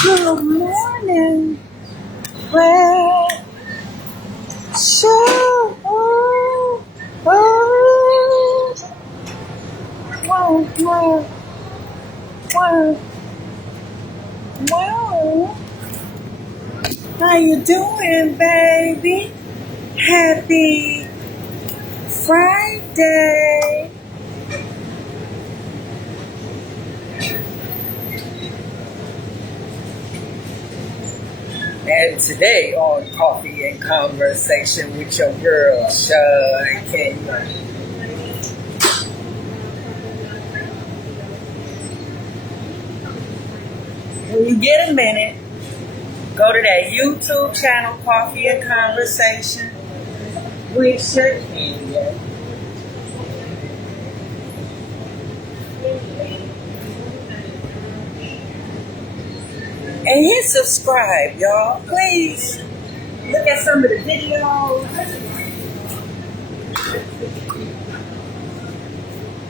Good morning. Well, so, well, well, well, how you doing, baby? Happy Friday. And today on Coffee and Conversation with your girl, Shakenya. When you get a minute, go to that YouTube channel, Coffee and Conversation with Shakenya. And hit subscribe, y'all. Please look at some of the videos.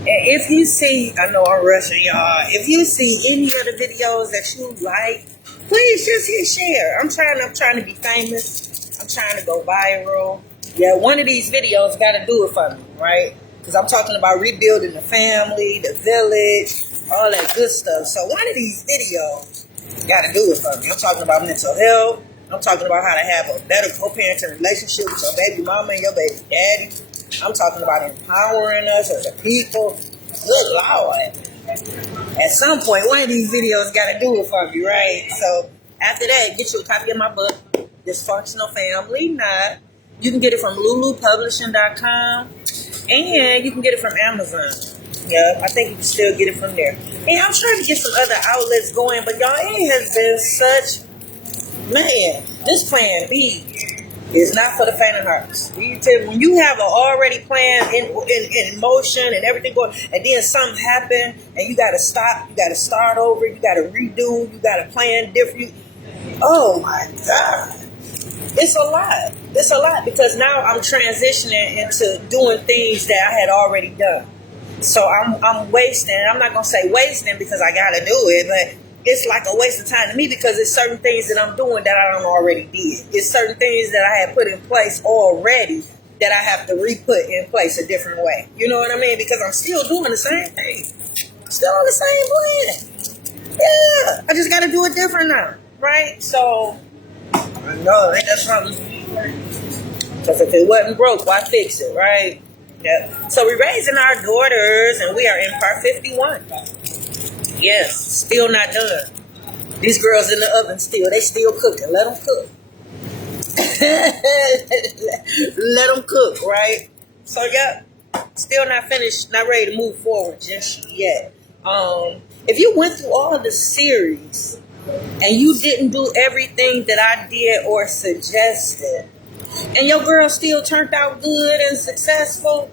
And if you see, I know I'm rushing, y'all. If you see any of the videos that you like, please just hit share. I'm trying to be famous. I'm trying to go viral. Yeah, one of these videos got to do it for me, right? Because I'm talking about rebuilding the family, the village, all that good stuff. So one of these videos got to do it for me. I'm talking about mental health. I'm talking about how to have a better co-parenting relationship with your baby mama and your baby daddy. I'm talking about empowering us as a people. Good Lord. At some point, one of these videos got to do it for me, right? So after that, get you a copy of my book, Dysfunctional Family Knot. You can get it from lulupublishing.com, and you can get it from Amazon. Yeah, I think you can still get it from there. And I'm trying to get some other outlets going, but y'all, it has been such, man, this plan B is not for the faint of hearts. When you have an already plan in motion and everything going, and then something happen, and you got to stop, you got to start over, you got to redo, you got to plan different. Oh my God. It's a lot. It's a lot because now I'm transitioning into doing things that I had already done. So I'm wasting. I'm not gonna say wasting because I gotta do it, but it's like a waste of time to me because it's certain things that I'm doing that I don't already did. It's certain things that I had put in place already that I have to re-put in place a different way. You know what I mean? Because I'm still doing the same thing. Still on the same plan. Yeah. I just gotta do it different now. Right? So I know, ain't that something? Because if it wasn't broke, why fix it, right? Yeah. So we're raising our daughters, and we are in part 51. Yes, still not done. These girls in the oven still, they still cooking. Let them cook. Let them cook, right? So, yeah, still not finished, not ready to move forward just yet. If you went through all the series and you didn't do everything that I did or suggested, and your girl still turned out good and successful,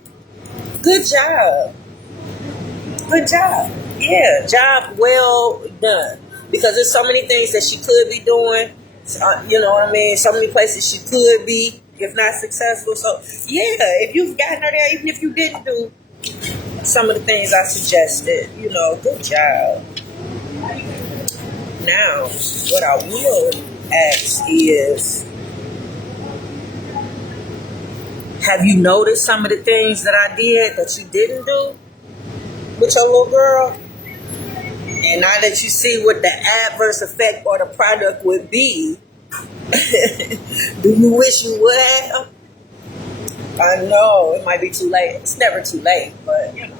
good job. Good job. Yeah, job well done. Because there's so many things that she could be doing. You know what I mean? So many places she could be, if not successful. So, yeah, if you've gotten her there, even if you didn't do some of the things I suggested, you know, good job. Now, what I will ask is, have you noticed some of the things that I did that you didn't do with your little girl? And now that you see what the adverse effect or the product would be, do you wish you would have? I know, it might be too late. It's never too late, but you know.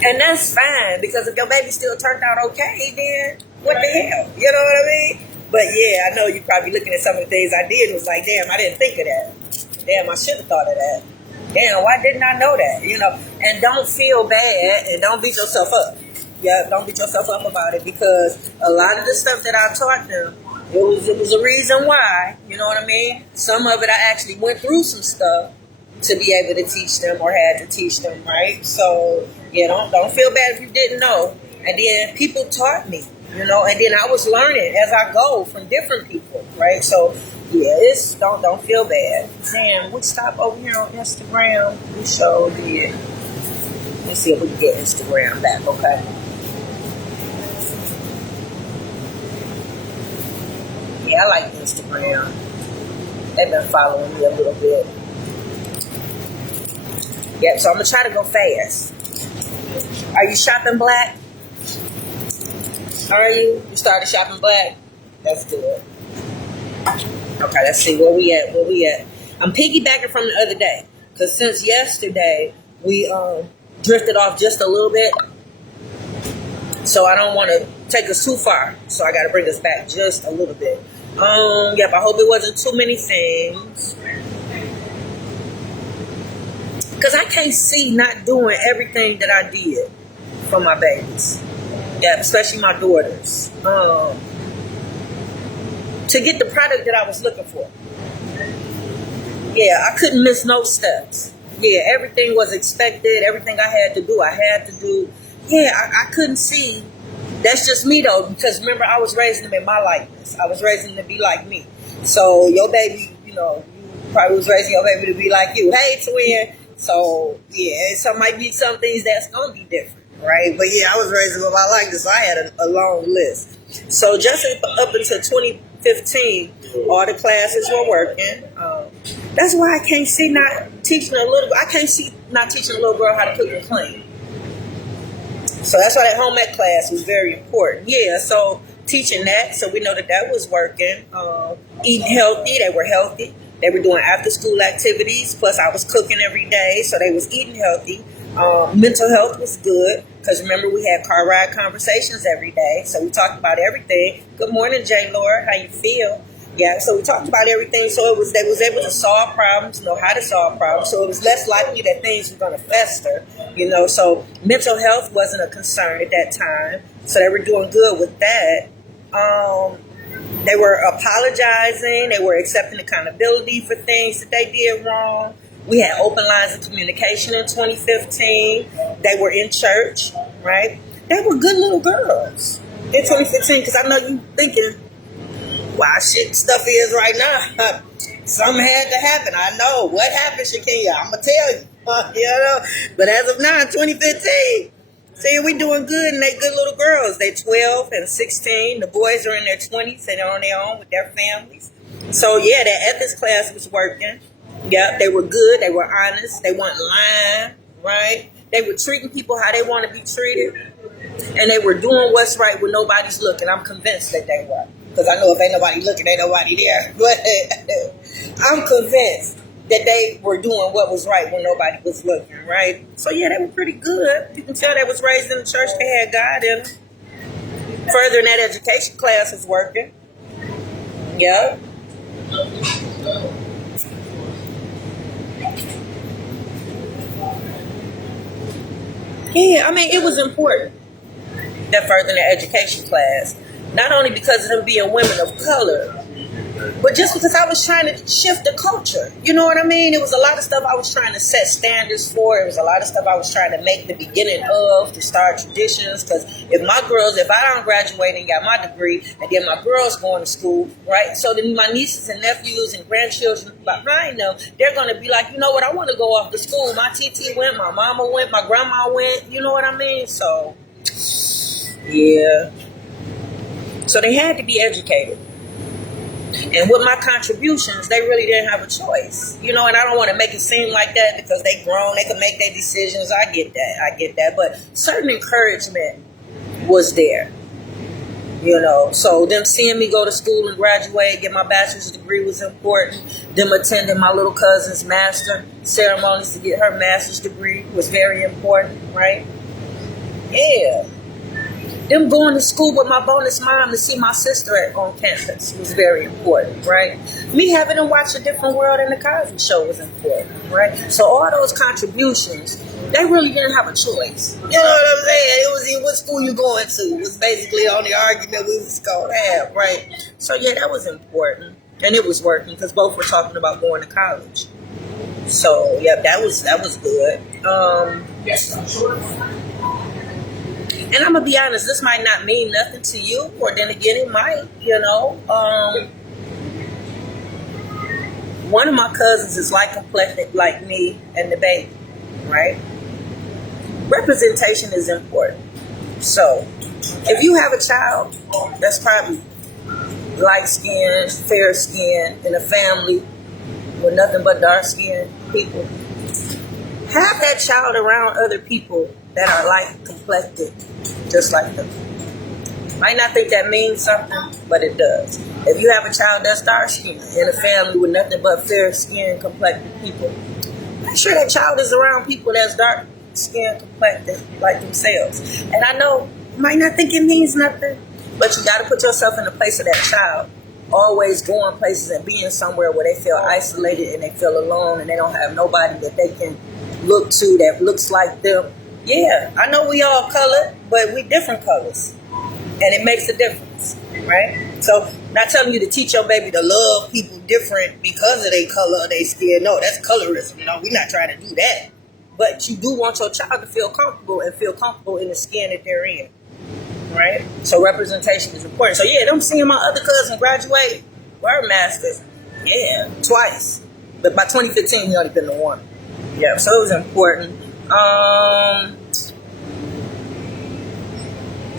And that's fine, because if your baby still turned out okay, then what the hell? You know what I mean? But yeah, I know you're probably looking at some of the things I did and was like, damn, I didn't think of that. Damn, I should have thought of that. Damn, why didn't I know that? You know, and don't feel bad and don't beat yourself up. Yeah, don't beat yourself up about it, because a lot of the stuff that I taught them, it was a reason why. You know what I mean? Some of it I actually went through some stuff to be able to teach them or had to teach them, right? So yeah, don't feel bad if you didn't know. And then people taught me, you know, and then I was learning as I go from different people, right? So yeah, it's don't feel bad. Sam, we stop over here on Instagram. We sure did. Let's see if we can get Instagram back, okay? Yeah, I like Instagram. They've been following me a little bit. Yeah, so I'm gonna try to go fast. Are you shopping black? Are you? You started shopping black? That's good. Okay, let's see where we at. I'm piggybacking from the other day, because since yesterday we drifted off just a little bit, so I don't want to take us too far. So I got to bring us back just a little bit. Yep. I hope it wasn't too many things, because I can't see not doing everything that I did for my babies. Yeah, especially my daughters. To get the product that I was looking for. Yeah, I couldn't miss no steps. Yeah, everything was expected. Everything I had to do, I had to do. Yeah, I couldn't see. That's just me, though, because remember, I was raising them in my likeness. I was raising them to be like me. So your baby, you probably was raising your baby to be like you. Hey, twin. So, yeah, so might be some things that's going to be different, right? But, yeah, I was raising them in my likeness, so I had a long list. So just up until 2015, all the classes were working. That's why I can't see not teaching a little girl how to cook and clean. So that's why that home ec class was very important. Yeah, so teaching that, so we know that was working. Eating healthy, they were healthy. They were doing after school activities. Plus I was cooking every day, so they was eating healthy. Mental health was good, because remember we had car ride conversations every day, so we talked about everything. Good morning, J. Lord, how you feel? Yeah, so we talked about everything, so they was able to solve problems, know how to solve problems, so it was less likely that things were going to fester, so mental health wasn't a concern at that time, so they were doing good with that. They were apologizing, they were accepting accountability for things that they did wrong. We had open lines of communication in 2015. They were in church, right? They were good little girls in 2015, because I know you thinking, wow, stuff is right now. Something had to happen. I know. What happened, Shakenya? I'm going to tell you. But as of now, 2015, see, we doing good, and they good little girls. They 12 and 16. The boys are in their 20s, and they're on their own with their families. So, yeah, that ethics class was working. Yeah, they were good. They were honest. They weren't lying, right? They were treating people how they want to be treated. And they were doing what's right when nobody's looking. I'm convinced that they were. Because I know if ain't nobody looking, ain't nobody there. But I'm convinced that they were doing what was right when nobody was looking, right? So, yeah, they were pretty good. You can tell they was raised in the church. They had God in them. Further, in that education class was working. Yeah. Yeah, I mean, it was important that further in the education class, not only because of them being women of color, but just because I was trying to shift the culture. You know what I mean? It was a lot of stuff I was trying to set standards for. It was a lot of stuff I was trying to make the beginning of, to start traditions. Because if I don't graduate and got my degree, and then my girls going to school, right? So then my nieces and nephews and grandchildren behind them, they're going to be like, you know what? I want to go off to school. My TT went, my mama went, my grandma went. You know what I mean? So, yeah. So they had to be educated. And with my contributions, they really didn't have a choice. And I don't want to make it seem like that, because they grown, they can make their decisions. I get that. But certain encouragement was there. So them seeing me go to school and graduate, get my bachelor's degree was important. Them attending my little cousin's master ceremonies to get her master's degree was very important, right? Yeah. Them going to school with my bonus mom to see my sister on campus was very important, right? Me having them watch A Different World and The Cosby Show was important, right? So all those contributions, they really didn't have a choice. You know what I'm saying? It was what school you going to. It was basically the only argument we was going to have, right? So yeah, that was important. And it was working, because both were talking about going to college. So yeah, that was good. And I'm going to be honest, this might not mean nothing to you, or then again, it might, One of my cousins is like complected like me and the baby, right? representation is important. So if you have a child that's probably light skinned, fair skinned, in a family with nothing but dark skinned people, have that child around other people that are light complected, just like them. Might not think that means something, but it does. If you have a child that's dark skinned in a family with nothing but fair skinned, complected people, make sure that child is around people that's dark skinned, complected like themselves. And I know you might not think it means nothing, but you got to put yourself in the place of that child. Always going places and being somewhere where they feel isolated and they feel alone and they don't have nobody that they can look to that looks like them. Yeah, I know we all colored, but we different colors. And it makes a difference, right? So, not telling you to teach your baby to love people different because of their color or their skin. No, that's colorism. No, we're not trying to do that. But you do want your child to feel comfortable and feel comfortable in the skin that they're in, right? So representation is important. So yeah, them seeing my other cousin graduate, word masters, yeah, twice. But by 2015, he only been to one. Yeah, so it was important.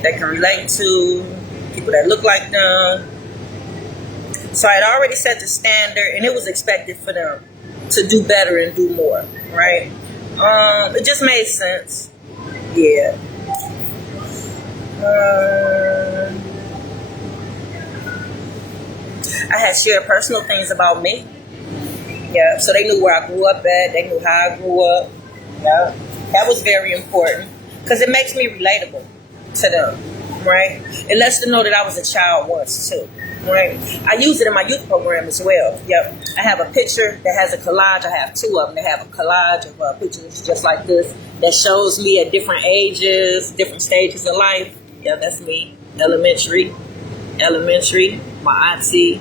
They can relate to people that look like them. So I had already set the standard, and it was expected for them to do better and do more, right? It just made sense. Yeah. I had shared personal things about me. Yeah, so they knew where I grew up at. They knew how I grew up. Yeah, that was very important because it makes me relatable to them, right? It lets them know that I was a child once too, right? I use it in my youth program as well. Yep, I have a picture that has a collage. I have two of them. They have a collage of pictures just like this that shows me at different ages, different stages of life. Yeah, that's me. Elementary, my auntie,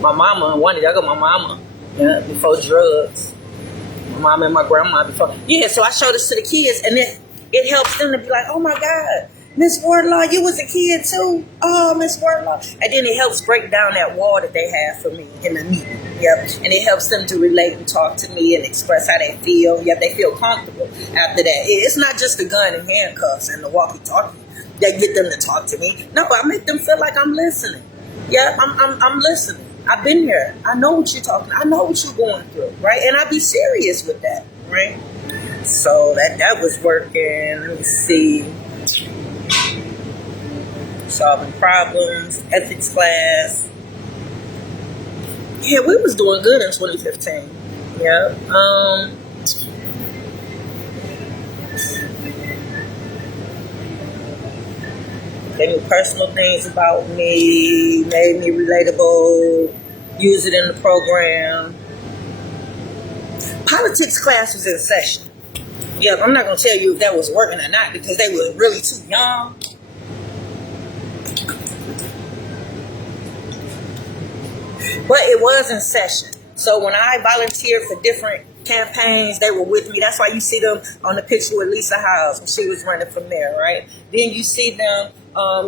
my mama. One day I got my mama. Yeah, before drugs. My mom and my grandma before. Yeah, so I show this to the kids, and it helps them to be like, oh my God, Miss Wardlaw, you was a kid too? Oh, Miss Wardlaw. And then it helps break down that wall that they have for me in the meeting. Yep. And it helps them to relate and talk to me and express how they feel. Yep, they feel comfortable after that. It's not just the gun and handcuffs and the walkie-talkie that get them to talk to me. No, I make them feel like I'm listening. Yeah, I'm listening. I've been here. I know what you're talking. I know what you're going through, right? And I be serious with that, right? So that was working. Let me see. Solving problems, ethics class. Yeah, we was doing good in 2015. Yeah. They knew personal things about me, made me relatable, use it in the program. Politics class was in session. Yeah, I'm not going to tell you if that was working or not because they were really too young. But it was in session. So when I volunteered for different campaigns, they were with me. That's why you see them on the picture with Lisa House when she was running for mayor, right? Then you see them,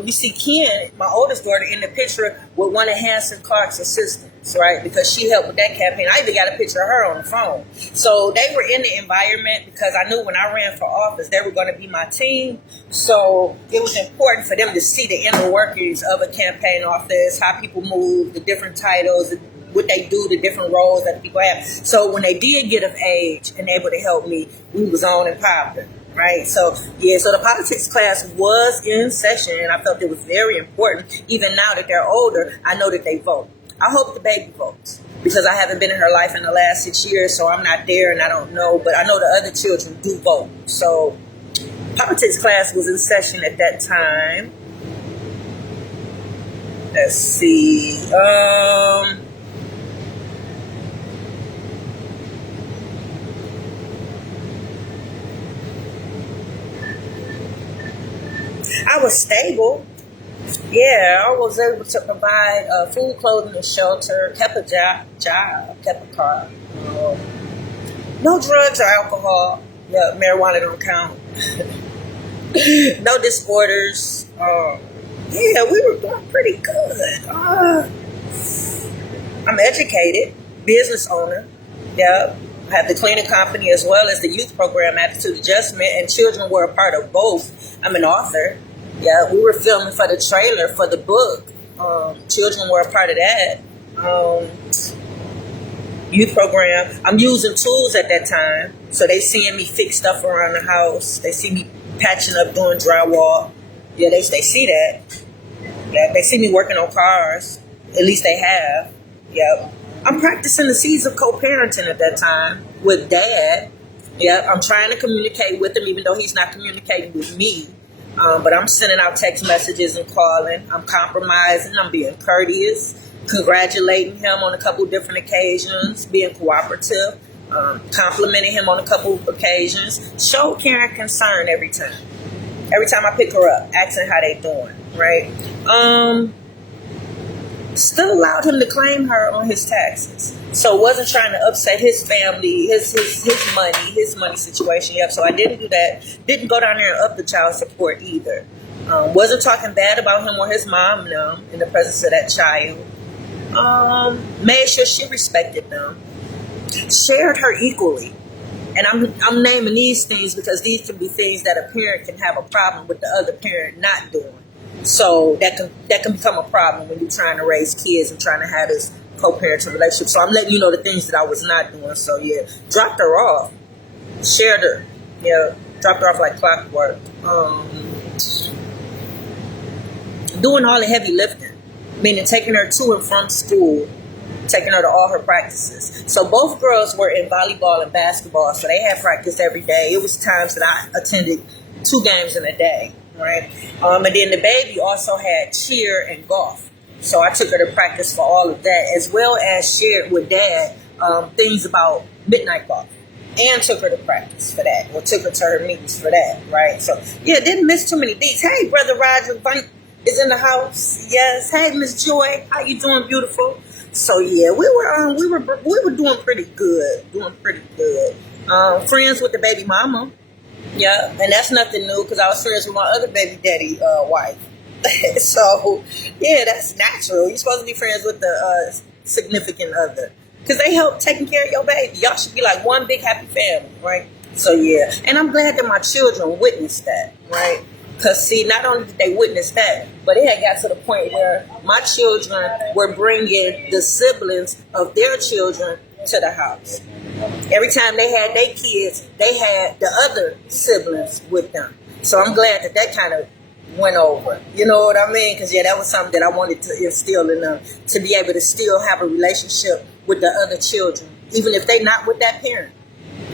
you see Ken, my oldest daughter, in the picture with one of Hanson Clark's assistants, right? Because she helped with that campaign. I even got a picture of her on the phone. So they were in the environment because I knew when I ran for office, they were going to be my team. So it was important for them to see the inner workings of a campaign office, how people move, the different titles, what they do, the different roles that people have. So when they did get of age and able to help me, we was on and popping, right? So, yeah, so the politics class was in session, and I felt it was very important. Even now that they're older, I know that they vote. I hope the baby votes because I haven't been in her life in the last 6 years, so I'm not there and I don't know, but I know the other children do vote. So politics class was in session at that time. Let's see. I was stable. Yeah, I was able to provide food, clothing, and shelter. Kept a job, kept a car. No drugs or alcohol. Yeah, marijuana don't count. No disorders. Yeah, we were doing pretty good. I'm educated, business owner. Yeah, had the cleaning company as well as the youth program, Attitude Adjustment, and children were a part of both. I'm an author. Yeah, we were filming for the trailer for the book. Children were a part of that. Youth program. I'm using tools at that time, so they seeing me fix stuff around the house. They see me patching up, doing drywall. Yeah, they see that. Yeah, they see me working on cars. At least they have. Yep. I'm practicing the seeds of co-parenting at that time with Dad. Yeah, I'm trying to communicate with him, even though he's not communicating with me. But I'm sending out text messages and calling. I'm compromising. I'm being courteous, congratulating him on a couple different occasions, being cooperative, complimenting him on a couple of occasions. Show care and concern every time. Every time I pick her up, asking how they doing, right? Still allowed him to claim her on his taxes. So wasn't trying to upset his family, his money situation. Yep. So I didn't do that. Didn't go down there and up the child support either. Wasn't talking bad about him or his mom, no, in the presence of that child. Made sure she respected them. Shared her equally. And I'm naming these things because these can be things that a parent can have a problem with the other parent not doing. So that can become a problem when you're trying to raise kids and trying to have this co-parenting relationship. So I'm letting you know the things that I was not doing. So yeah, dropped her off, shared her, yeah, dropped her off like clockwork. Doing all the heavy lifting, meaning taking her to and from school, taking her to all her practices. So both girls were in volleyball and basketball, so they had practice every day. It was times that I attended 2 games in a day. Right, and then the baby also had cheer and golf, so I took her to practice for all of that, as well as shared with Dad things about midnight golf, and took her to practice for that, or took her to her meetings for that. Right, so yeah, didn't miss too many beats. Hey, brother Roger is in the house. Yes. Hey, Miss Joy, how you doing, beautiful? So yeah, we were doing pretty good, friends with the baby mama. Yeah, and that's nothing new because I was friends with my other baby daddy wife. So, yeah, that's natural. You're supposed to be friends with the significant other because they help taking care of your baby. Y'all should be like one big happy family, right? So, yeah, and I'm glad that my children witnessed that, right? Because, see, not only did they witness that, but it had got to the point where my children were bringing the siblings of their children to the house. Every time they had their kids, they had the other siblings with them. So I'm glad that kind of went over. You know what I mean? Because, yeah, that was something that I wanted to instill in them, to be able to still have a relationship with the other children, even if they're not with that parent.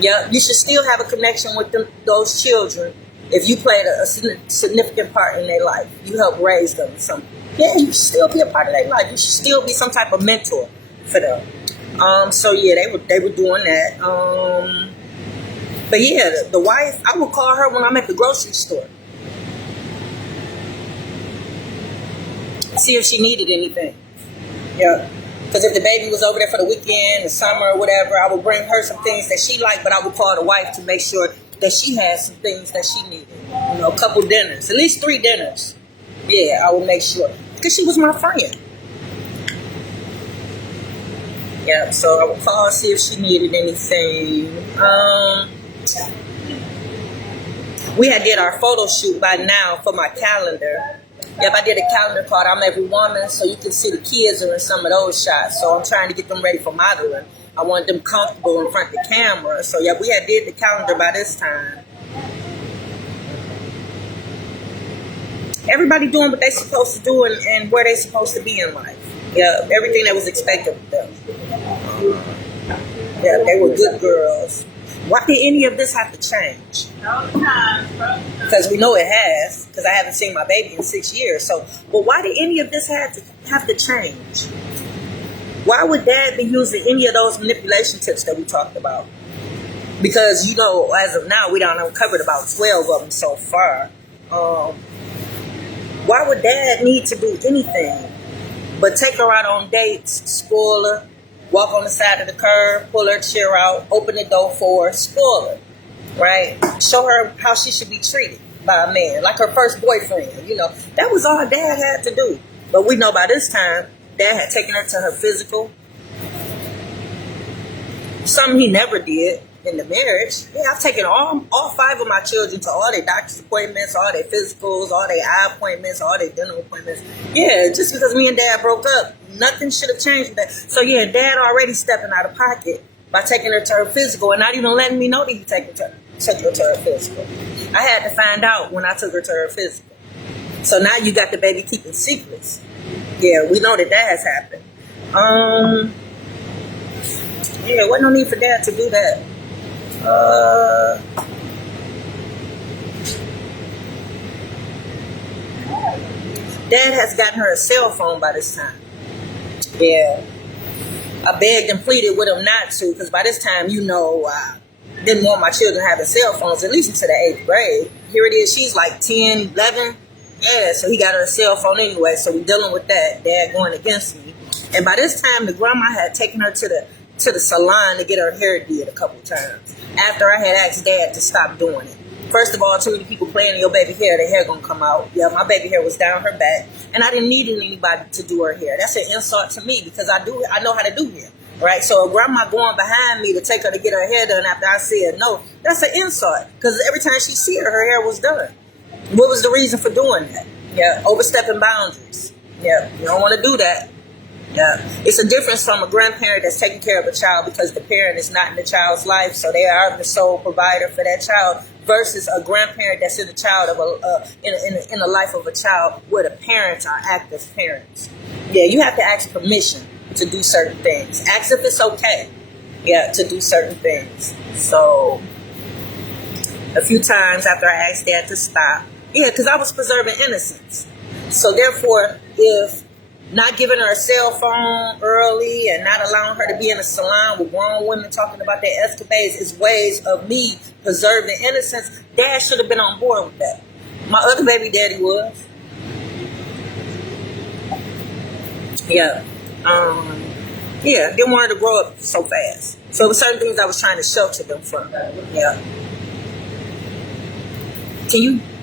Yeah, you should still have a connection with those children if you played a significant part in their life. You helped raise them or something. Yeah, you should still be a part of their life. You should still be some type of mentor for them. So yeah, they were doing that. But yeah, the wife, I would call her when I'm at the grocery store. See if she needed anything. Yeah. Because if the baby was over there for the weekend, the summer, or whatever, I would bring her some things that she liked, but I would call the wife to make sure that she had some things that she needed. You know, a couple dinners, at least 3 dinners. Yeah, I would make sure. Because she was my friend. Yeah, so I would call, see if she needed anything. We had did our photo shoot by now for my calendar. Yep, I did a calendar called I'm Every Woman, so you can see the kids are in some of those shots. So I'm trying to get them ready for modeling. I want them comfortable in front of the camera. So yeah, we had did the calendar by this time. Everybody doing what they supposed to do and where they supposed to be in life. Yeah, everything that was expected of them. Yeah, they were good girls. Why did any of this have to change? Because we know it has, because I haven't seen my baby in 6 years. So, well, why did any of this have to change? Why would Dad be using any of those manipulation tips that we talked about? Because, you know, as of now, we done uncovered about 12 of them so far. Why would Dad need to do anything but take her out on dates, spoil her, walk on the side of the curb, pull her chair out, open the door for her, spoil her, right? Show her how she should be treated by a man, like her first boyfriend, you know. That was all Dad had to do. But we know by this time, Dad had taken her to her physical, Something he never did in the marriage. Yeah, I've taken all 5 of my children to all their doctor's appointments, all their physicals, all their eye appointments, all their dental appointments. Yeah, just because me and Dad broke up, nothing should have changed with that. So yeah, Dad already stepping out of pocket by taking her to her physical and not even letting me know that he took her to her physical. I had to find out when I took her to her physical. So now you got the baby keeping secrets. Yeah, we know that has happened. Yeah, wasn't no need for Dad to do that. Dad has gotten her a cell phone by this time. Yeah. I begged and pleaded with him not to, because by this time, didn't want my children having cell phones, at least into the 8th grade. Here it is, she's like 10, 11. Yeah, so he got her a cell phone anyway, so we're dealing with that. Dad going against me. And by this time, the grandma had taken her to the salon to get her hair did a couple times. After I had asked Dad to stop doing it. First of all, too many people playing in your baby hair, the hair gonna come out. Yeah, my baby hair was down her back, and I didn't need anybody to do her hair. That's an insult to me because I know how to do hair, right? So a grandma going behind me to take her to get her hair done after I said no, that's an insult because every time she see her hair was done. What was the reason for doing that? Yeah, overstepping boundaries. Yeah, you don't want to do that. Yeah, it's a difference from a grandparent that's taking care of a child because the parent is not in the child's life, so they are the sole provider for that child, versus a grandparent that's in the child of in the life of a child where the parents are active parents. Yeah, you have to ask permission to do certain things. Ask if it's okay. Yeah, to do certain things. So a few times after I asked Dad to stop, yeah, because I was preserving innocence. So therefore, if not giving her a cell phone early and not allowing her to be in a salon with grown women talking about their escapades is ways of me preserving innocence, Dad should have been on board with that. My other baby daddy was. Yeah. Didn't want her to grow up so fast. So there were certain things I was trying to shelter them from. Yeah.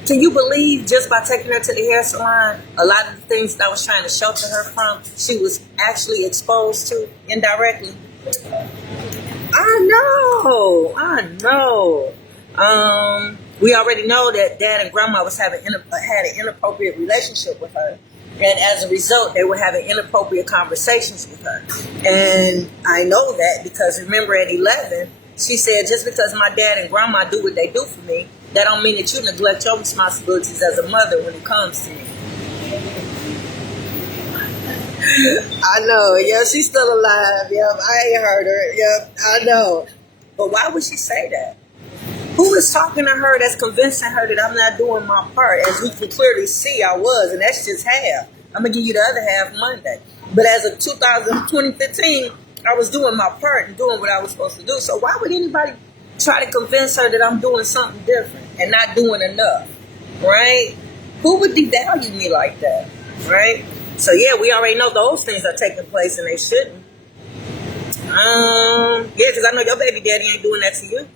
Can you believe just by taking her to the hair salon, a lot of the things that I was trying to shelter her from, she was actually exposed to indirectly? I know. We already know that Dad and Grandma had an inappropriate relationship with her. And as a result, they were having inappropriate conversations with her. And I know that because remember at 11, she said, just because my dad and grandma do what they do for me, that don't mean that you neglect your responsibilities as a mother when it comes to me. I know. Yeah, she's still alive. Yep, I ain't heard her. Yep, I know. But why would she say that? Who is talking to her that's convincing her that I'm not doing my part? As we can clearly see, I was, and that's just half. I'm going to give you the other half Monday. But as of 2015, I was doing my part and doing what I was supposed to do. So why would anybody try to convince her that I'm doing something different and not doing enough, right? Who would devalue me like that, right? So yeah, we already know those things are taking place and they shouldn't. Yeah, because I know your baby daddy ain't doing that to you.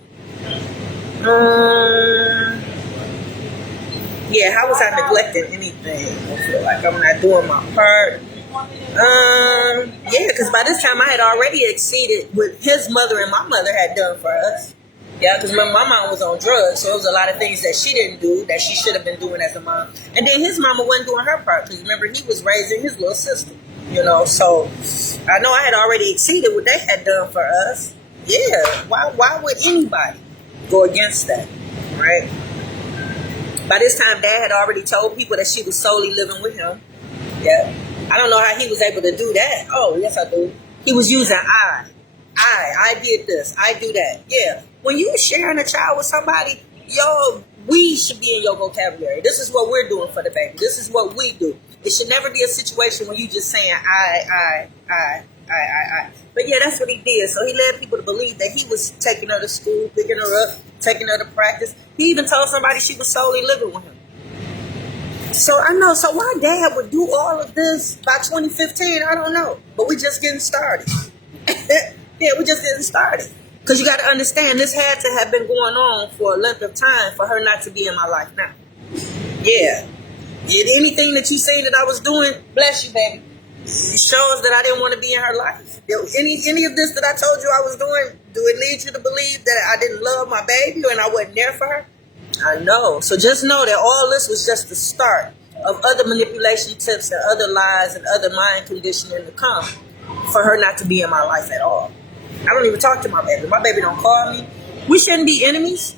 Yeah, how was I neglecting anything? I feel like I'm not doing my part. Yeah, because by this time I had already exceeded what his mother and my mother had done for us. Yeah, because my mom was on drugs, so it was a lot of things that she didn't do that she should have been doing as a mom. And then his mama wasn't doing her part, because remember, he was raising his little sister, so I know I had already exceeded what they had done for us. Yeah, why would anybody go against that, right? By this time, Dad had already told people that she was solely living with him. Yeah. I don't know how he was able to do that. Oh, yes, I do. He was using I did this, I do that. Yeah. When you're sharing a child with somebody, we should be in your vocabulary. This is what we're doing for the baby. This is what we do. It should never be a situation where you just saying I. But yeah, that's what he did. So he led people to believe that he was taking her to school, picking her up, taking her to practice. He even told somebody she was solely living with him. So I know. So why Dad would do all of this by 2015, I don't know. But we just getting started. Yeah, we're just getting started. Because you got to understand, this had to have been going on for a length of time for her not to be in my life now. Yeah. Anything that you say that I was doing, bless you, baby. It shows that I didn't want to be in her life. Any of this that I told you I was doing, do it lead you to believe that I didn't love my baby and I wasn't there for her? I know. So just know that all this was just the start of other manipulation tips and other lies and other mind conditioning to come for her not to be in my life at all. I don't even talk to my baby. My baby don't call me. We shouldn't be enemies.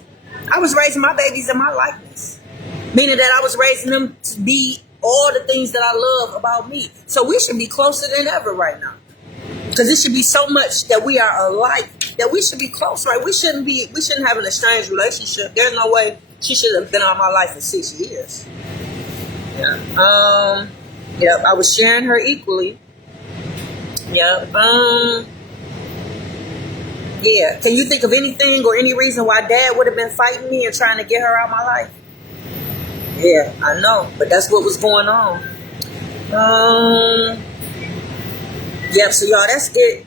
I was raising my babies in my likeness, meaning that I was raising them to be all the things that I love about me. So we should be closer than ever right now, because it should be so much that we are alike that we should be close, right? We shouldn't have an estranged relationship. There's no way she should have been out of my life for 6 years. Yeah. Yep. I was sharing her equally. Yep. Yeah. Can you think of anything or any reason why Dad would have been fighting me and trying to get her out of my life? Yeah, I know, but that's what was going on. Yep. So y'all, that's it.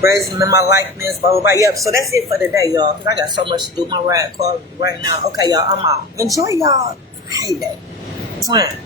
Raising in my likeness, blah blah blah. Yep. So that's it for today, y'all. Cause I got so much to do. My ride call right now. Okay, y'all. I'm out. Enjoy y'all. Hey, day. Mwah.